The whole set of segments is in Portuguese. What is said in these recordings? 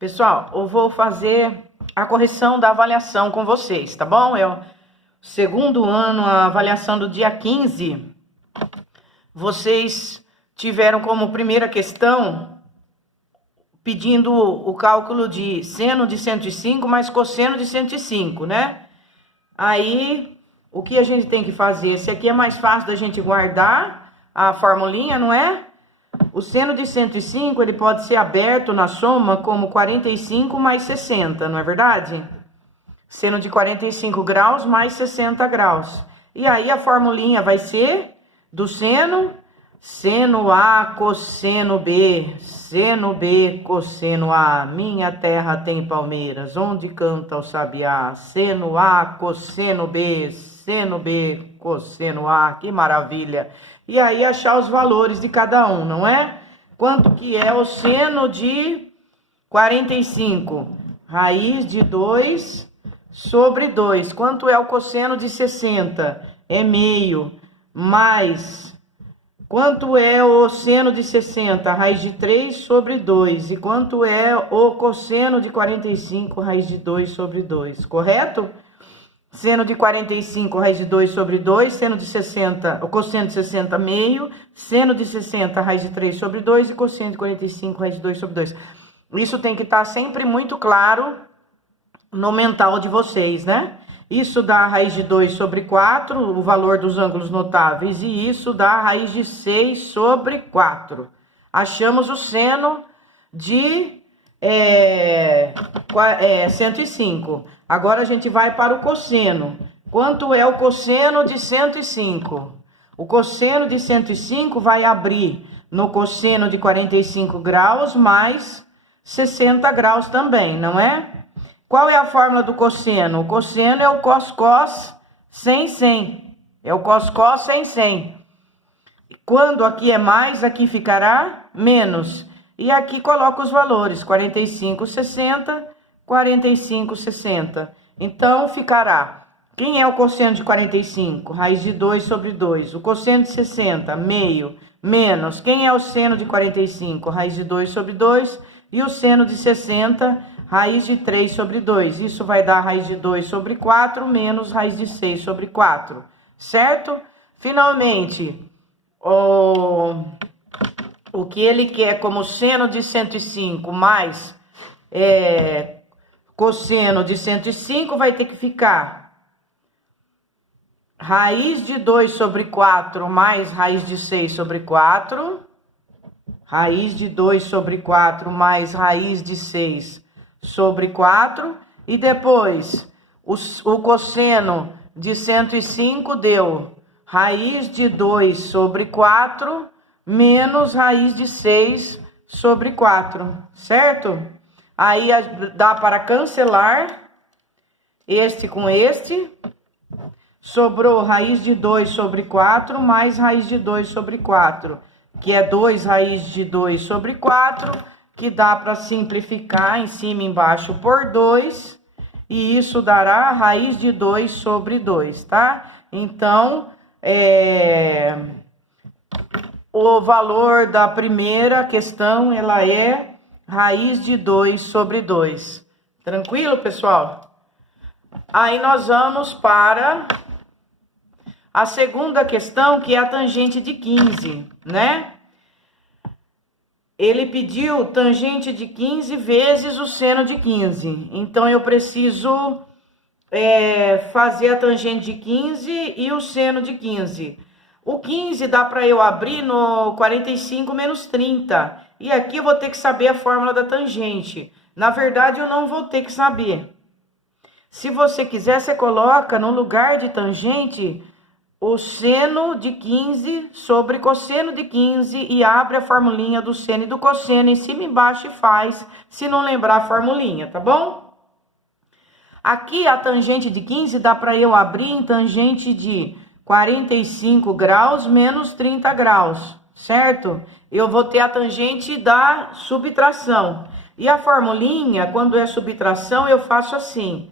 Pessoal, eu vou fazer a correção da avaliação com vocês, tá bom? É o segundo ano, a avaliação do dia 15. Vocês tiveram como primeira questão pedindo o cálculo de seno de 105 mais cosseno de 105, né? Aí, o que a gente tem que fazer? Esse aqui é mais fácil da gente guardar a formulinha, não é? O seno de 105, ele pode ser aberto na soma como 45 mais 60, não é verdade? Seno de 45 graus mais 60 graus. E aí a formulinha vai ser do seno A cosseno B, seno B cosseno A. Minha terra tem palmeiras, onde canta o sabiá. Seno A cosseno B, seno B cosseno A. Que maravilha! E aí achar os valores de cada um, não é? Quanto que é o seno de 45? Raiz de 2 sobre 2. Quanto é o cosseno de 60? É meio. Mais. Quanto é o seno de 60? Raiz de 3 sobre 2. E quanto é o cosseno de 45? Raiz de 2 sobre 2. Correto? Seno de 45, raiz de 2 sobre 2, seno de 60, o cosseno de 60, meio, seno de 60, raiz de 3 sobre 2 e cosseno de 45, raiz de 2 sobre 2. Isso tem que estar sempre muito claro no mental de vocês, né? Isso dá a raiz de 2 sobre 4, o valor dos ângulos notáveis, e isso dá a raiz de 6 sobre 4. Achamos o seno de 105. Agora a gente vai para o cosseno. Quanto é o cosseno de 105? O cosseno de 105 vai abrir no cosseno de 45 graus mais 60 graus também, não é? Qual é a fórmula do cosseno? O cosseno é o cos sem 100. É o cos sem 100. Quando aqui é mais, aqui ficará menos. E aqui coloca os valores, 45, 60, 45, 60. Então, ficará, quem é o cosseno de 45? Raiz de 2 sobre 2. O cosseno de 60, meio, menos. Quem é o seno de 45? Raiz de 2 sobre 2. E o seno de 60, raiz de 3 sobre 2. Isso vai dar raiz de 2 sobre 4, menos raiz de 6 sobre 4. Certo? Finalmente, o que ele quer como seno de 105 mais cosseno de 105 vai ter que ficar raiz de 2 sobre 4 mais raiz de 6 sobre 4. Raiz de 2 sobre 4 mais raiz de 6 sobre 4. E depois, o cosseno de 105 deu raiz de 2 sobre 4 menos raiz de 6 sobre 4, certo? Aí dá para cancelar este com este. Sobrou raiz de 2 sobre 4 mais raiz de 2 sobre 4, que é 2 raiz de 2 sobre 4, que dá para simplificar em cima e embaixo por 2, e isso dará raiz de 2 sobre 2, tá? Então, o valor da primeira questão, ela é raiz de 2 sobre 2. Tranquilo, pessoal? Aí nós vamos para a segunda questão, que é a tangente de 15, né? Ele pediu tangente de 15 vezes o seno de 15. Então, eu preciso fazer a tangente de 15 e o seno de 15. O 15 dá para eu abrir no 45 menos 30. E aqui eu vou ter que saber a fórmula da tangente. Na verdade, eu não vou ter que saber. Se você quiser, você coloca no lugar de tangente o seno de 15 sobre cosseno de 15 e abre a formulinha do seno e do cosseno em cima e embaixo e faz, se não lembrar a formulinha, tá bom? Aqui a tangente de 15 dá para eu abrir em tangente de 45 graus menos 30 graus, certo? Eu vou ter a tangente da subtração. E a formulinha, quando é subtração, eu faço assim.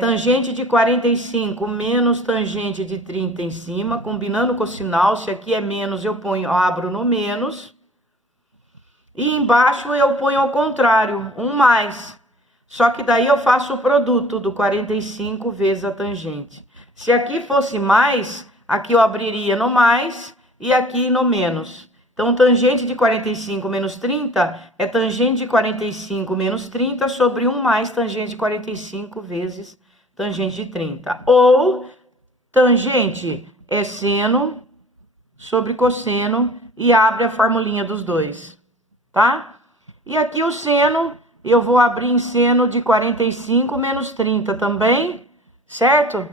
Tangente de 45 menos tangente de 30 em cima, combinando com o sinal. Se aqui é menos, eu abro no menos. E embaixo eu ponho ao contrário, 1 mais. Só que daí eu faço o produto do 45 vezes a tangente. Se aqui fosse mais, aqui eu abriria no mais e aqui no menos. Então, tangente de 45 menos 30 é tangente de 45 menos 30 sobre 1 mais tangente de 45 vezes tangente de 30. Ou, tangente é seno sobre cosseno e abre a formulinha dos dois, tá? E aqui o seno, eu vou abrir em seno de 45 menos 30 também, certo?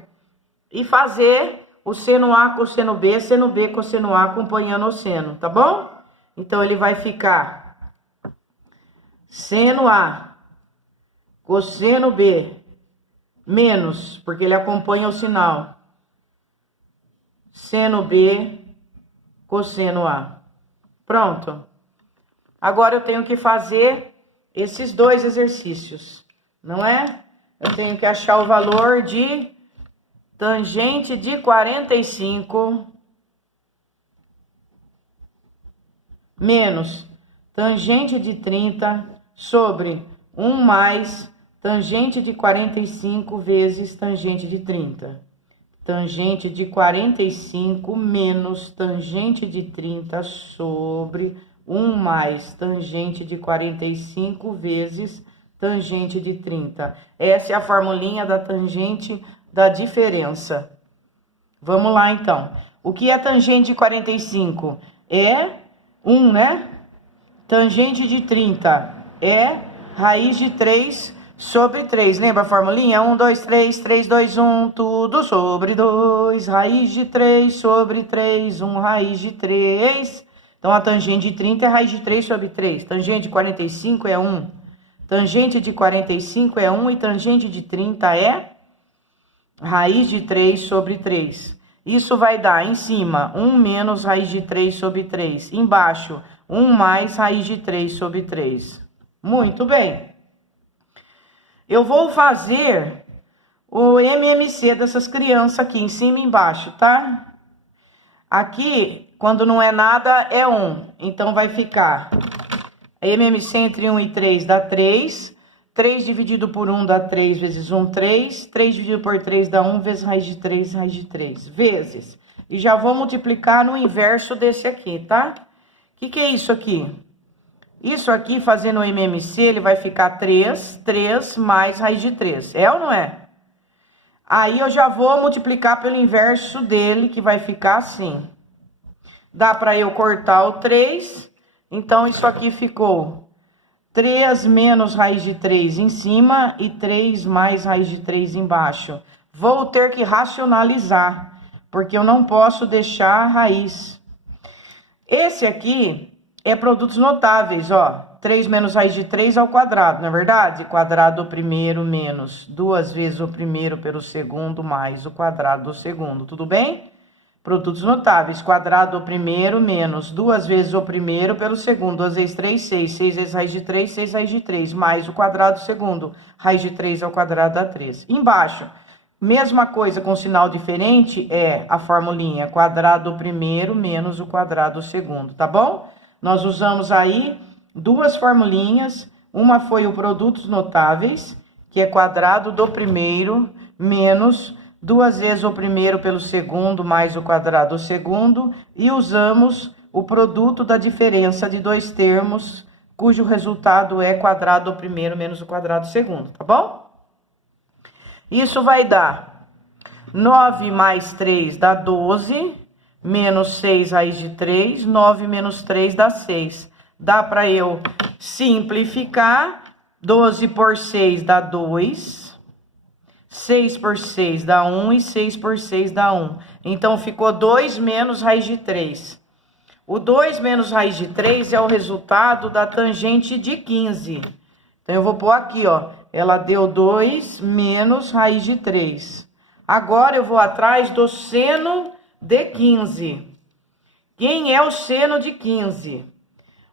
E fazer o seno A, cosseno B, cosseno A acompanhando o seno, tá bom? Então, ele vai ficar seno A, cosseno B, menos, porque ele acompanha o sinal, seno B, cosseno A. Pronto. Agora, eu tenho que fazer esses dois exercícios, não é? Eu tenho que achar o valor de tangente de 45 menos tangente de 30 sobre 1 mais tangente de 45 vezes tangente de 30. Tangente de 45 menos tangente de 30 sobre 1 mais tangente de 45 vezes tangente de 30. Essa é a formulinha da tangente da diferença. Vamos lá, então. O que é tangente de 45? É 1, né? Tangente de 30 é raiz de 3 sobre 3. Lembra a formulinha? 1, 2, 3, 3, 2, 1, tudo sobre 2. Raiz de 3 sobre 3, 1 raiz de 3. Então, a tangente de 30 é raiz de 3 sobre 3. Tangente de 45 é 1. Tangente de 45 é 1 e tangente de 30 é raiz de 3 sobre 3. Isso vai dar em cima 1 menos raiz de 3 sobre 3. Embaixo, 1 mais raiz de 3 sobre 3. Muito bem. Eu vou fazer o MMC dessas crianças aqui, em cima e embaixo, tá? Aqui, quando não é nada, é 1. Então, vai ficar MMC entre 1 e 3 dá 3. 3 dividido por 1 dá 3 vezes 1, 3. 3 dividido por 3 dá 1 vezes raiz de 3, raiz de 3. Vezes. E já vou multiplicar no inverso desse aqui, tá? O que é isso aqui? Isso aqui, fazendo o MMC, ele vai ficar 3 mais raiz de 3. É ou não é? Aí, eu já vou multiplicar pelo inverso dele, que vai ficar assim. Dá para eu cortar o 3. Então, isso aqui ficou 3 menos raiz de 3 em cima e 3 mais raiz de 3 embaixo. Vou ter que racionalizar, porque eu não posso deixar a raiz. Esse aqui é produtos notáveis, ó. 3 menos raiz de 3 ao quadrado, não é verdade? Quadrado do primeiro menos 2 vezes o primeiro pelo segundo mais o quadrado do segundo, tudo bem? Produtos notáveis, quadrado do primeiro menos 2 vezes o primeiro pelo segundo, 2 vezes 3, 6, 6 vezes raiz de 3, 6 raiz de 3, mais o quadrado do segundo, raiz de 3 ao quadrado dá 3. Embaixo, mesma coisa com sinal diferente, é a formulinha quadrado do primeiro menos o quadrado do segundo, tá bom? Nós usamos aí duas formulinhas, uma foi o produtos notáveis, que é quadrado do primeiro menos 2 vezes o primeiro pelo segundo mais o quadrado do segundo, e usamos o produto da diferença de dois termos, cujo resultado é quadrado do primeiro menos o quadrado do segundo, tá bom? Isso vai dar 9 mais 3 dá 12, menos 6 raiz de 3, 9 menos 3 dá 6. Dá para eu simplificar, 12 por 6 dá 2, 6 por 6 dá 1 e 6 por 6 dá 1. Então, ficou 2 menos raiz de 3. O 2 menos raiz de 3 é o resultado da tangente de 15. Então, eu vou pôr aqui, ó. Ela deu 2 menos raiz de 3. Agora, eu vou atrás do seno de 15. Quem é o seno de 15?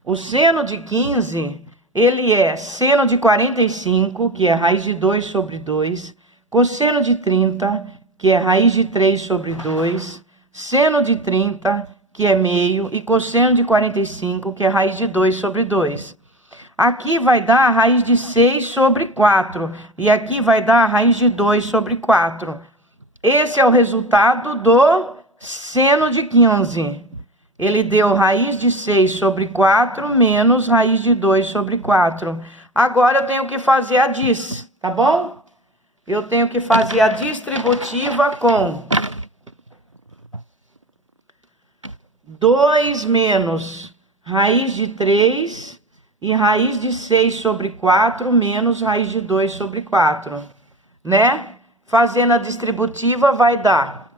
O seno de 15, ele é seno de 45, que é raiz de 2 sobre 2, cosseno de 30, que é raiz de 3 sobre 2, seno de 30, que é meio, e cosseno de 45, que é raiz de 2 sobre 2. Aqui vai dar a raiz de 6 sobre 4, e aqui vai dar a raiz de 2 sobre 4. Esse é o resultado do seno de 15. Ele deu raiz de 6 sobre 4 menos raiz de 2 sobre 4. Agora eu tenho que fazer a dis, tá bom? Eu tenho que fazer a distributiva com 2 menos raiz de 3 e raiz de 6 sobre 4 menos raiz de 2 sobre 4, né? Fazendo a distributiva vai dar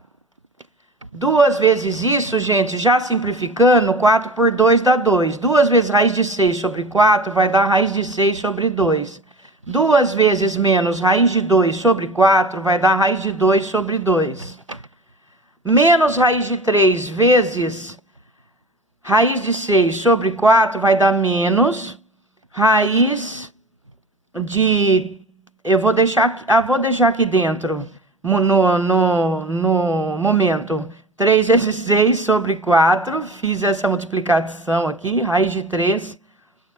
2 vezes isso, gente, já simplificando, 4 por 2 dá 2. 2 vezes raiz de 6 sobre 4 vai dar raiz de 6 sobre 2. 2 vezes menos raiz de 2 sobre 4 vai dar raiz de 2 sobre 2. Menos raiz de 3 vezes raiz de 6 sobre 4 vai dar menos raiz de... Eu vou deixar aqui dentro, no momento. 3 vezes 6 sobre 4, fiz essa multiplicação aqui, raiz de 3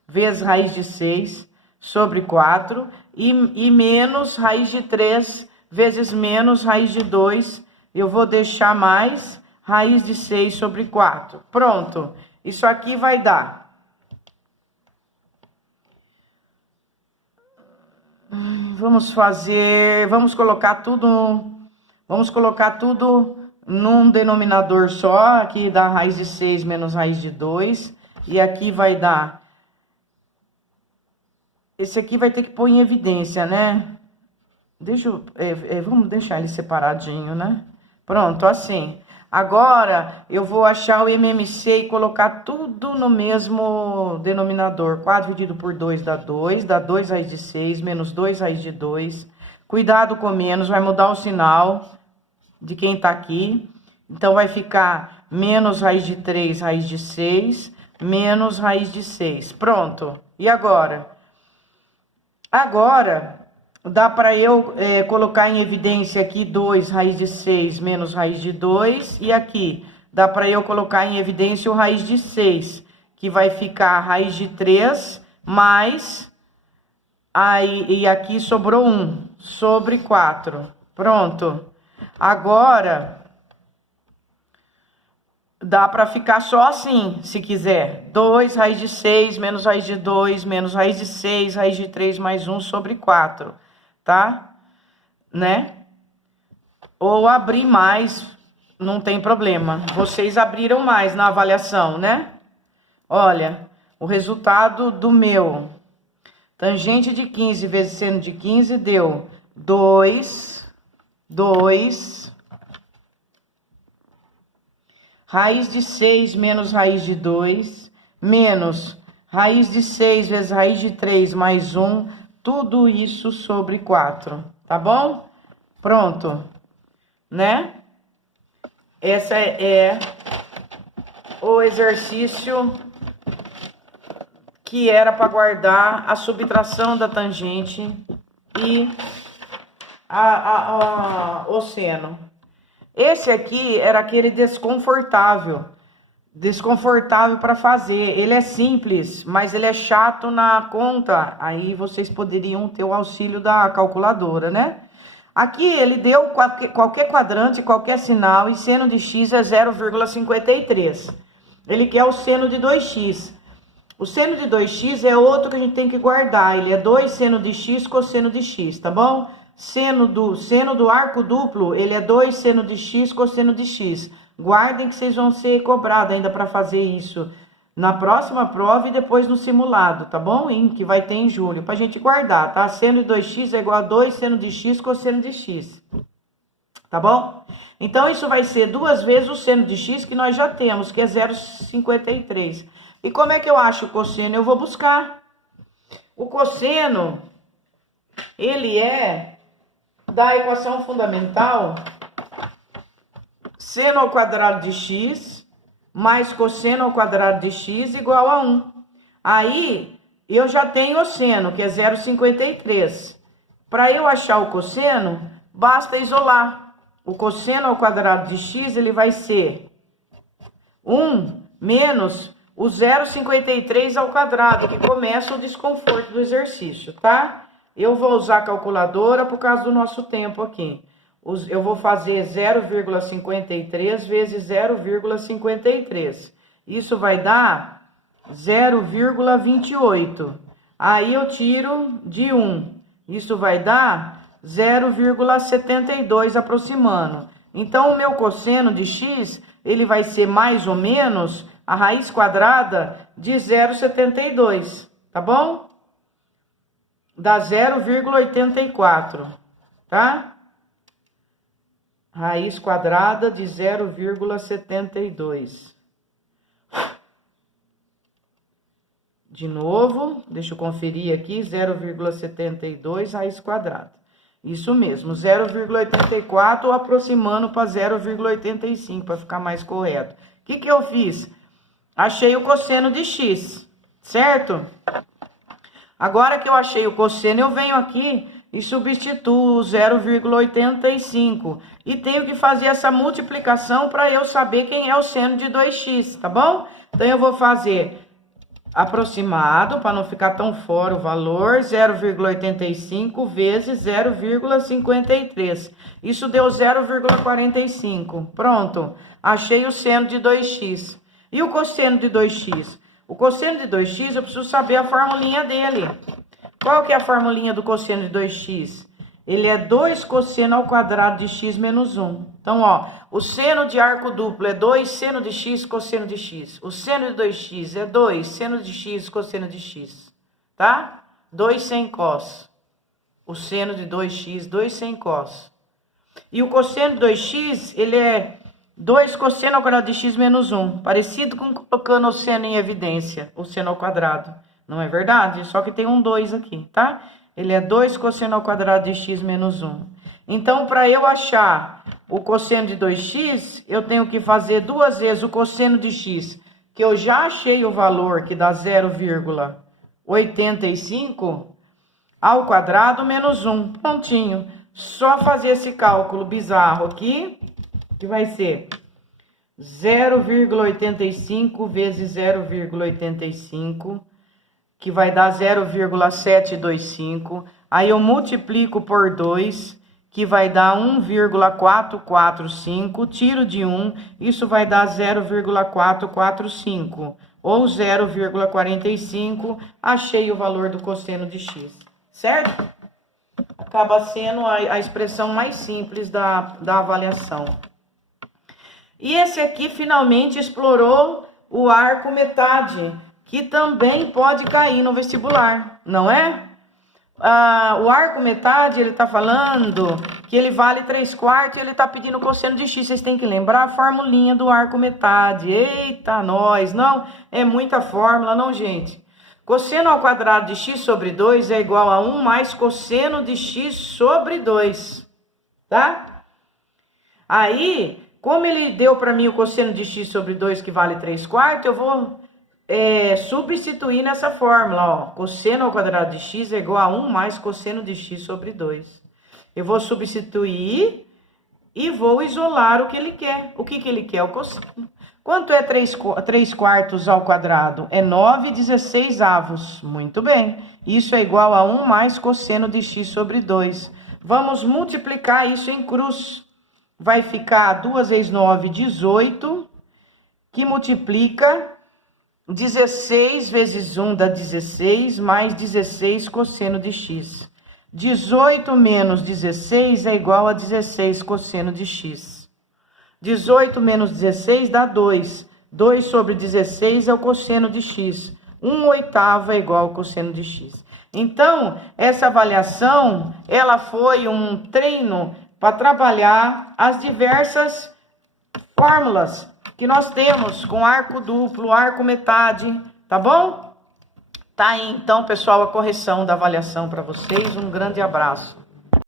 vezes raiz de 6 sobre 4, e menos raiz de 3 vezes menos raiz de 2, eu vou deixar mais raiz de 6 sobre 4. Pronto, isso aqui vai dar... Vamos colocar tudo num denominador só. Aqui dá raiz de 6 menos raiz de 2. E aqui vai dar... Esse aqui vai ter que pôr em evidência, né? Vamos deixar ele separadinho, né? Pronto, assim. Agora, eu vou achar o MMC e colocar tudo no mesmo denominador. 4 dividido por 2 dá 2. Dá 2 raiz de 6 menos 2 raiz de 2. Cuidado com menos, vai mudar o sinal de quem tá aqui. Então, vai ficar menos raiz de 3 raiz de 6 menos raiz de 6. Pronto. E agora? Agora... Dá para eu colocar em evidência aqui 2 raiz de 6 menos raiz de 2. E aqui, dá para eu colocar em evidência o raiz de 6, que vai ficar raiz de 3 mais... E aqui sobrou 1 sobre 4. Pronto. Agora, dá para ficar só assim, se quiser. 2 raiz de 6 menos raiz de 2 menos raiz de 6, raiz de 3 mais 1 sobre 4. Tá? Né? Ou abrir mais, não tem problema. Vocês abriram mais na avaliação, né? Olha, o resultado do meu. Tangente de 15 vezes seno de 15 deu 2. Raiz de 6 menos raiz de 2. Menos raiz de 6 vezes raiz de 3 mais 1. Tudo isso sobre 4, tá bom? Pronto, né? Esse é o exercício que era para guardar a subtração da tangente e o seno. Esse aqui era aquele desconfortável para fazer. Ele é simples, mas ele é chato na conta. Aí vocês poderiam ter o auxílio da calculadora, né? Aqui ele deu qualquer quadrante, qualquer sinal, e seno de x é 0,53. Ele quer o seno de 2x. O seno de 2x é outro que a gente tem que guardar. Ele é 2 seno de x cosseno de x, tá bom? Seno do arco duplo, ele é 2 seno de x cosseno de x. Guardem que vocês vão ser cobrados ainda para fazer isso na próxima prova e depois no simulado, tá bom? Que vai ter em julho, pra gente guardar, tá? Seno de 2x é igual a 2 seno de x cosseno de x, tá bom? Então, isso vai ser 2 vezes o seno de x que nós já temos, que é 0,53. E como é que eu acho o cosseno? Eu vou buscar. O cosseno, ele é da equação fundamental... Seno ao quadrado de x mais cosseno ao quadrado de x igual a 1. Aí, eu já tenho o seno, que é 0,53. Para eu achar o cosseno, basta isolar. O cosseno ao quadrado de x, ele vai ser 1 menos o 0,53 ao quadrado, que começa o desconforto do exercício, tá? Eu vou usar a calculadora por causa do nosso tempo aqui. Eu vou fazer 0,53 vezes 0,53. Isso vai dar 0,28. Aí eu tiro de 1. Isso vai dar 0,72 aproximando. Então, o meu cosseno de x, ele vai ser mais ou menos a raiz quadrada de 0,72, tá bom? Dá 0,84, tá? Raiz quadrada de 0,72. De novo, deixa eu conferir aqui, 0,72 raiz quadrada. Isso mesmo, 0,84 aproximando para 0,85, para ficar mais correto. O que que eu fiz? Achei o cosseno de x, certo? Agora que eu achei o cosseno, eu venho aqui e substituo 0,85. E tenho que fazer essa multiplicação para eu saber quem é o seno de 2x, tá bom? Então, eu vou fazer aproximado, para não ficar tão fora o valor, 0,85 vezes 0,53. Isso deu 0,45. Pronto, achei o seno de 2x. E o cosseno de 2x? O cosseno de 2x, eu preciso saber a formulinha dele. Qual que é a formulinha do cosseno de 2x? Ele é 2 cosseno ao quadrado de x menos 1. Então, ó, o seno de arco duplo é 2 seno de x, cosseno de x. O seno de 2x é 2 seno de x, cosseno de x. Tá? 2 sem cos. O seno de 2x, 2 sem cos. E o cosseno de 2x, ele é 2 cosseno ao quadrado de x menos 1. Parecido com colocando o seno em evidência, o seno ao quadrado. Não é verdade? Só que tem um 2 aqui, tá? Ele é 2 cosseno ao quadrado de x menos 1. Então, para eu achar o cosseno de 2x, eu tenho que fazer duas vezes o cosseno de x, que eu já achei o valor, que dá 0,85, ao quadrado menos 1. Prontinho. Só fazer esse cálculo bizarro aqui, que vai ser 0,85 vezes 0,85, que vai dar 0,725. Aí eu multiplico por 2, que vai dar 1,445, tiro de 1, isso vai dar 0,445, ou 0,45, achei o valor do cosseno de x, certo? Acaba sendo a expressão mais simples da avaliação. E esse aqui finalmente explorou o arco metade, que também pode cair no vestibular, não é? O arco metade, ele tá falando que ele vale 3/4 e ele tá pedindo cosseno de x. Vocês têm que lembrar a formulinha do arco metade. Eita, nós! Não, é muita fórmula, não, gente. Cosseno ao quadrado de x sobre 2 é igual a 1 mais cosseno de x sobre 2, tá? Aí, como ele deu para mim o cosseno de x sobre 2, que vale 3/4, eu vou substituir nessa fórmula, ó. Cosseno ao quadrado de x é igual a 1 mais cosseno de x sobre 2. Eu vou substituir e vou isolar o que ele quer. O que ele quer? O cosseno. Quanto é 3/4 ao quadrado? É 9/16. Muito bem. Isso é igual a 1 mais cosseno de x sobre 2. Vamos multiplicar isso em cruz. Vai ficar 2 vezes 9, 18, que multiplica 16 vezes 1 dá 16, mais 16 cosseno de x. 18 menos 16 é igual a 16 cosseno de x. 18 menos 16 dá 2. 2 sobre 16 é o cosseno de x. 1/8 é igual ao cosseno de x. Então, essa avaliação, ela foi um treino para trabalhar as diversas fórmulas que nós temos com arco duplo, arco metade, tá bom? Tá aí, então, pessoal, a correção da avaliação para vocês. Um grande abraço.